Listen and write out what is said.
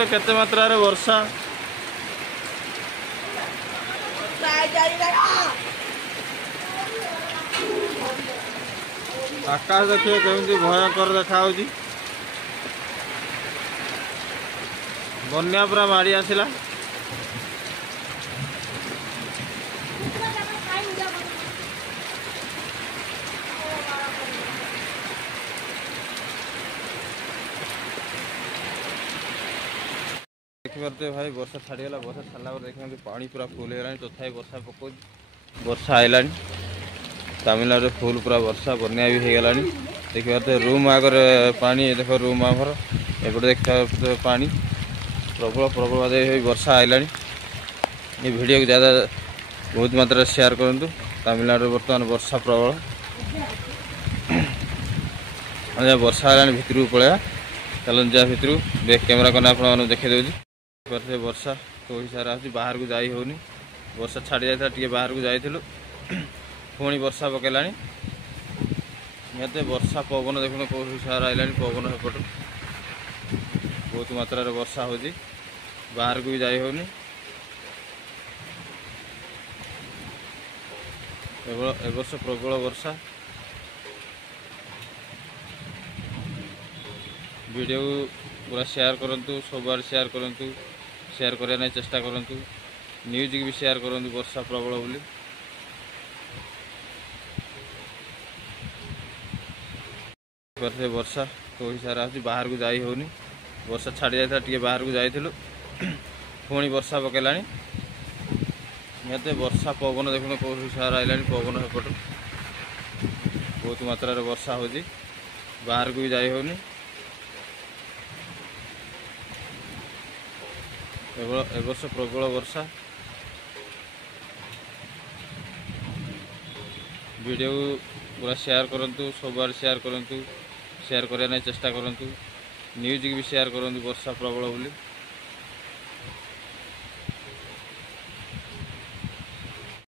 केते मात्रा रे वर्षा आकाश देखिए केमती भयंकर देखा बन्या पूरा माड़ी आसला देखिए भाई वर्षा छाड़ीगला वर्षा छाड़ा देखते पानी पूरा फुल है तथा वर्षा पको वर्षा आईला तमिलनाडु फुल पूरा वर्षा बन्या भी हो गला देखिए रूम आगे पानी देख रूम आगर एपटे देखते पानी प्रबल प्रबल वर्षा आईला ये वीडियो को ज़्यादा बहुत मात्रा शेयर करूँ तमिलनाडु बर्तमान वर्षा प्रबल वर्षा आला भितर पलैया चलन जा भितर बैक कैमेरा करना आप देखे दे वर्षा तो सारा आज बाहर को जाई होनी वर्षा छाड़ी जाता टे बाहर को जाइलु पुणी वर्षा पकेला निहत वर्षा पवन देखो कौन सारा आइला पवन सेपट बहुत मात्रा वर्षा हो बाहर को भी जाई होनी एवर्ष प्रबल वर्षा वीडियो पूरा शेयर करूँ सब आड़ शेयर करूँ शेयर करने चेष्टा करूँ न्यूज भी शेयर करूँ वर्षा प्रबल बोली वर्षा तो सारा आज बाहर को जाई होनी वर्षा छाड़ी जाता टे बाहर को जाइलु पुणी वर्षा पकेला निहत वर्षा पवन देखो कौन सारा आइला पवन सेपट बहुत मात्रा वर्षा हो बाहर को भी जाई होनी एवर्ष प्रबल वर्षा वीडियो पूरा शेयर करूँ सब आड़ शेयर करूँ शेयर करने चेष्टा करूँ न्यूज भी शेयर करूँ वर्षा प्रबल बोली।